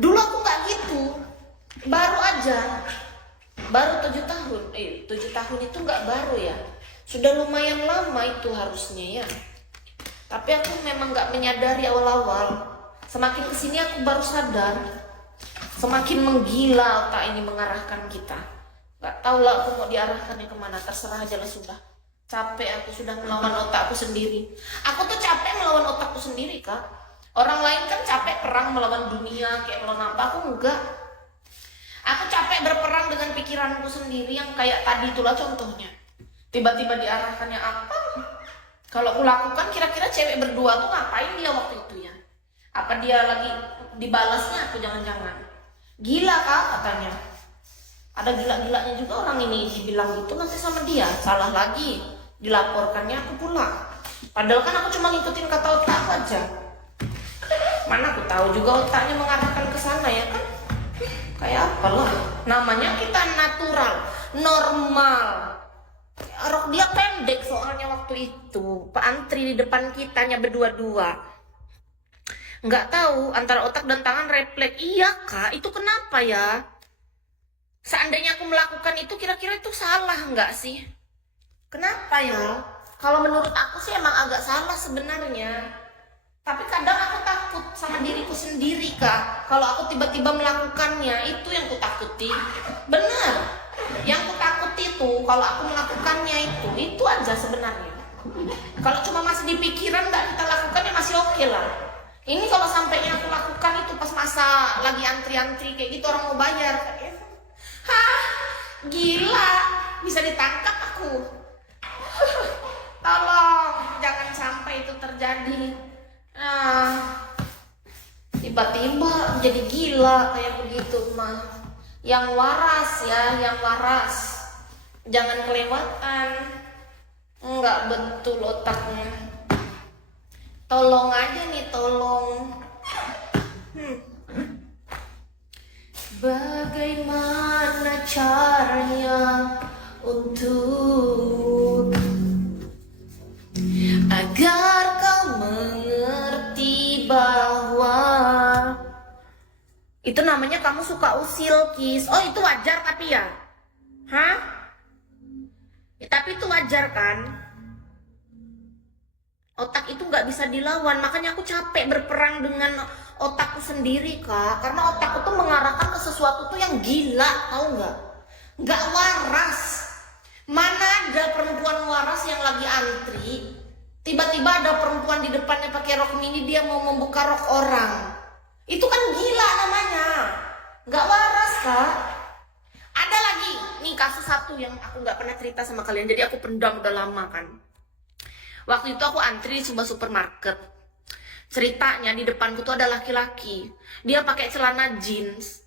Dulu aku nggak gitu, baru aja, baru 7 tahun. 7 tahun itu nggak baru ya, sudah lumayan lama itu harusnya ya. Tapi aku memang nggak menyadari awal-awal. Semakin kesini aku baru sadar, semakin menggila otak ini mengarahkan kita. Nggak tahu lah aku mau diarahkannya kemana, terserah aja lah sudah. Capek aku sudah melawan otakku sendiri. Aku tuh capek melawan otakku sendiri, Kak. Orang lain kan capek perang melawan dunia, kayak melawan apa, aku enggak. Aku capek berperang dengan pikiranku sendiri yang kayak tadi itulah contohnya. Tiba-tiba diarahkannya apa? Kalau aku lakukan, kira-kira cewek berdua tuh ngapain dia waktu itu ya? Apa dia lagi dibalasnya aku jangan-jangan? Gila, Kak, katanya. Ada gila-gilanya juga orang ini, dibilang gitu nanti sama dia. Salah lagi, dilaporkannya aku pula. Padahal kan aku cuma ngikutin kata otak aku aja. Mana aku tahu juga otaknya mengarahkan ke sana ya kan? Kayak apa lah? Namanya kita natural, normal. Rok dia pendek soalnya waktu itu. Pak Antri di depan kitanya berdua-dua. Nggak tahu antara otak dan tangan refleks. Iya, Kak, itu kenapa ya? Seandainya aku melakukan itu, kira-kira itu salah nggak sih? Kenapa ya? Kalau menurut aku sih emang agak salah sebenarnya. Tapi kadang aku takut sama diriku sendiri, Kak. Kalau aku tiba-tiba melakukannya, itu yang ku takuti. Benar. Yang ku takuti itu, kalau aku melakukannya itu aja sebenarnya. Kalau cuma masih di pikiran nggak kita lakukan ya masih oke lah. Ini kalau sampainya aku lakukan itu pas masa lagi antri-antri kayak gitu orang mau bayar. Hah, gila, bisa ditangkap aku. Tolong, jangan sampai itu terjadi. Tiba-tiba jadi gila kayak begitu mah. Yang waras ya, yang waras. Jangan kelewatan. Enggak betul otaknya. Tolong aja nih, tolong. Bagaimana caranya untuk agar kau mengerti bahwa itu namanya kamu suka usil, Kis. Oh, itu wajar tapi ya? Hah? Ya, tapi itu wajar kan? Otak itu nggak bisa dilawan, makanya aku capek berperang dengan otakku sendiri, Kak. Karena otakku tuh mengarahkan ke sesuatu tuh yang gila, tahu nggak? Nggak waras. Mana ada perempuan waras yang lagi antri, tiba-tiba ada perempuan di depannya pakai rok mini, dia mau membuka rok orang. Itu kan gila namanya. Nggak waras, Kak. Ada lagi, nih kasus satu yang aku nggak pernah cerita sama kalian, jadi aku pendam udah lama kan. Waktu itu aku antri di sebuah supermarket. Ceritanya di depanku tuh ada laki-laki. Dia pakai celana jeans.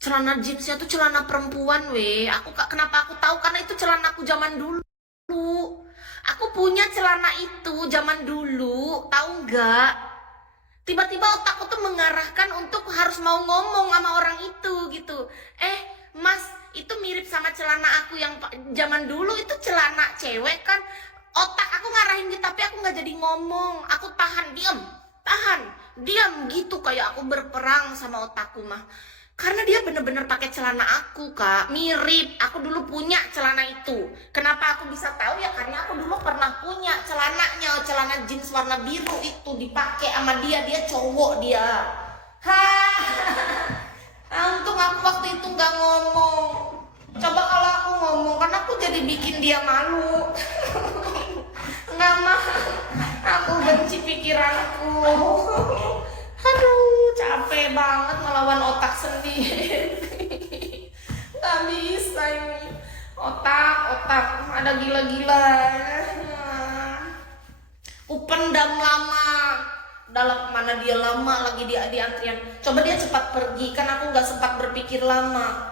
Celana jeansnya tuh celana perempuan, weh. Kenapa aku tahu? Karena itu celanaku zaman dulu. Aku punya celana itu zaman dulu, tahu nggak? Tiba-tiba otakku tuh mengarahkan untuk harus mau ngomong sama orang itu gitu. Mas, itu mirip sama celana aku yang zaman dulu, itu celana cewek kan? Otak aku ngarahin gitu, tapi aku nggak jadi ngomong. Aku tahan, diam gitu, kayak aku berperang sama otakku mah. Karena dia bener-bener pakai celana aku, Kak, mirip. Aku dulu punya celana itu. Kenapa aku bisa tahu ya? Karena aku dulu pernah punya celananya, celana jeans warna biru itu dipakai sama dia. Dia cowok dia. Hah? Untung aku waktu itu nggak ngomong. Coba kalau aku ngomong, kan aku jadi bikin dia malu. Nggak mah, aku benci pikiranku. Aduh, capek banget melawan otak sendiri. Nggak bisa ini. Otak, ada gila-gila. Pendam lama. Dalam mana dia lama lagi di antrian. Coba dia cepat pergi, kan aku nggak sempat berpikir lama.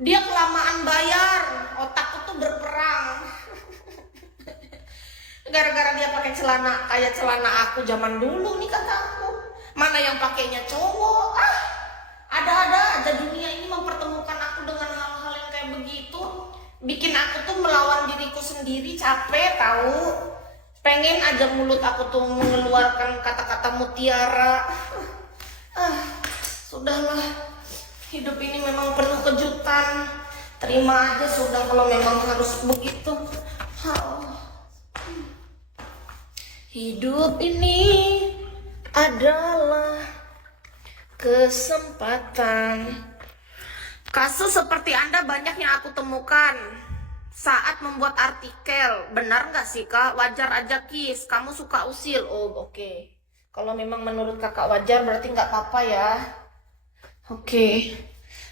Dia kelamaan bayar, otakku tuh berperang. Gara-gara dia pakai celana kayak celana aku zaman dulu nih kataku. Mana yang pakainya cowok? Ada-ada aja dunia ini mempertemukan aku dengan hal-hal yang kayak begitu. Bikin aku tuh melawan diriku sendiri, capek tahu. Pengen aja mulut aku tuh mengeluarkan kata-kata mutiara. Sudahlah, hidup ini memang penuh kejutan. Terima aja sudah kalau memang harus begitu. Hidup ini adalah kesempatan. Kasus seperti Anda banyak yang aku temukan saat membuat artikel. Benar nggak sih Kak? Wajar aja Kis, kamu suka usil. Oh oke. Kalau memang menurut kakak wajar berarti nggak apa-apa ya. Oke.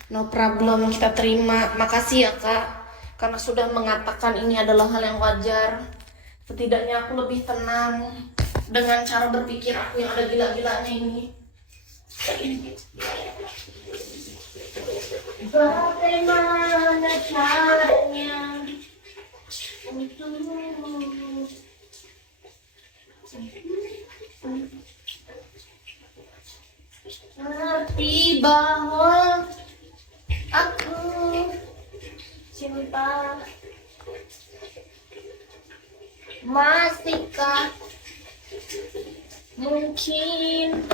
No problem, kita terima. Makasih ya Kak, karena sudah mengatakan ini adalah hal yang wajar. Setidaknya aku lebih tenang dengan cara berpikir aku yang ada gila-gilanya ini. Bagaimana caranya untuk ngerti bahwa aku cinta? Masihkah mungkin?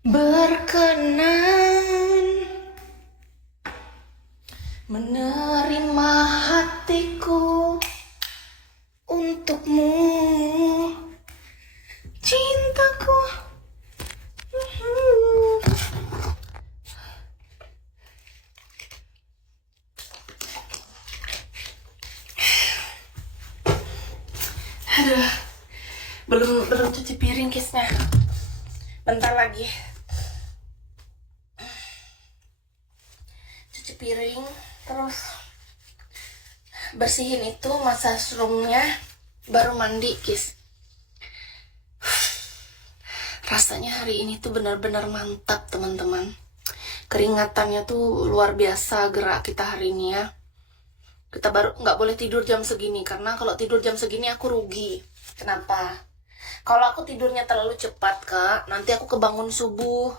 Berkenan menerima hatiku untukmu, cintaku. Aduh, belum cuci piring Kisnya. Bentar lagi. Cuci piring, terus bersihin itu massage roomnya, baru mandi Kis. Rasanya hari ini tuh benar-benar mantap teman-teman. Keringatannya tuh luar biasa gerak kita hari ini ya. Kita baru nggak boleh tidur jam segini, karena kalau tidur jam segini aku rugi. Kenapa? Kalau aku tidurnya terlalu cepat Kak, nanti aku kebangun subuh.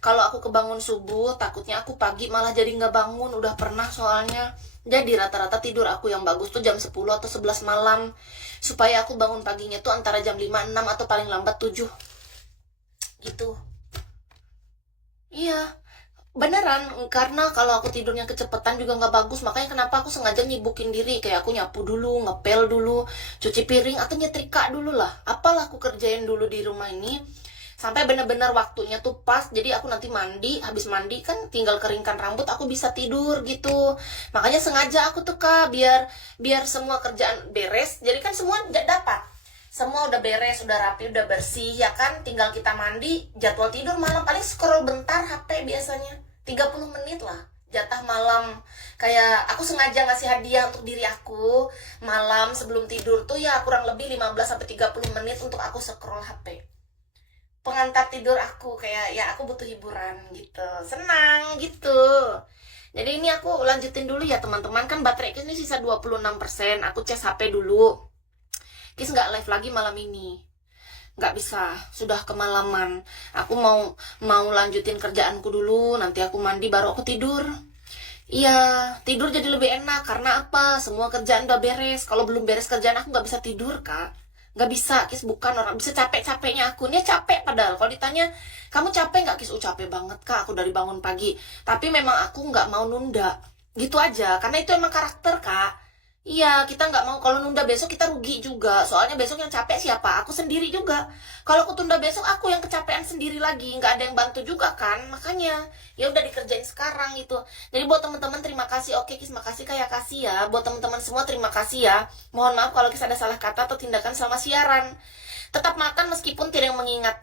Kalau aku kebangun subuh, takutnya aku pagi malah jadi nggak bangun. Udah pernah soalnya. Jadi rata-rata tidur aku yang bagus tuh jam 10 atau 11 malam. Supaya aku bangun paginya tuh antara jam 5, 6 atau paling lambat 7. Gitu. Iya. Beneran, karena kalau aku tidurnya kecepatan juga nggak bagus. Makanya kenapa aku sengaja nyibukin diri. Kayak aku nyapu dulu, ngepel dulu, cuci piring, atau nyetrika dulu lah. Apalah aku kerjain dulu di rumah ini sampai bener-bener waktunya tuh pas. Jadi aku nanti mandi, habis mandi kan tinggal keringkan rambut, aku bisa tidur gitu. Makanya sengaja aku tuh Kak, biar semua kerjaan beres. Jadi kan semua dapat. Semua udah beres, udah rapi, udah bersih, ya kan? Tinggal kita mandi, jadwal tidur malam. Paling scroll bentar HP biasanya. 30 menit lah, jatah malam. Kayak aku sengaja ngasih hadiah untuk diri aku. Malam sebelum tidur tuh ya kurang lebih 15-30 menit untuk aku scroll HP. Pengantar tidur aku, kayak ya aku butuh hiburan gitu. Senang gitu. Jadi ini aku lanjutin dulu ya teman-teman. Kan baterai ini sisa 26%. Aku cas HP dulu. Kis nggak live lagi malam ini, nggak bisa, sudah kemalaman. Aku mau lanjutin kerjaanku dulu, nanti aku mandi baru aku tidur. Iya, tidur jadi lebih enak. Karena apa? Semua kerjaan udah beres. Kalau belum beres kerjaan aku nggak bisa tidur Kak. Nggak bisa, Kis bukan orang bisa capek-capeknya aku. Ini capek padahal. Kalau ditanya, kamu capek nggak Kis? Capek banget Kak, aku dari bangun pagi. Tapi memang aku nggak mau nunda. Gitu aja, karena itu emang karakter Kak. Iya, kita nggak mau. Kalau nunda besok kita rugi juga. Soalnya besok yang capek siapa? Aku sendiri juga. Kalau aku tunda besok, aku yang kecapean sendiri lagi. Nggak ada yang bantu juga kan. Makanya, ya udah dikerjain sekarang gitu. Jadi buat teman-teman terima kasih. Oke, Kis, makasih kayak kasih ya. Buat teman-teman semua terima kasih ya. Mohon maaf kalau Kis ada salah kata atau tindakan selama siaran. Tetap makan meskipun tidak mengingat.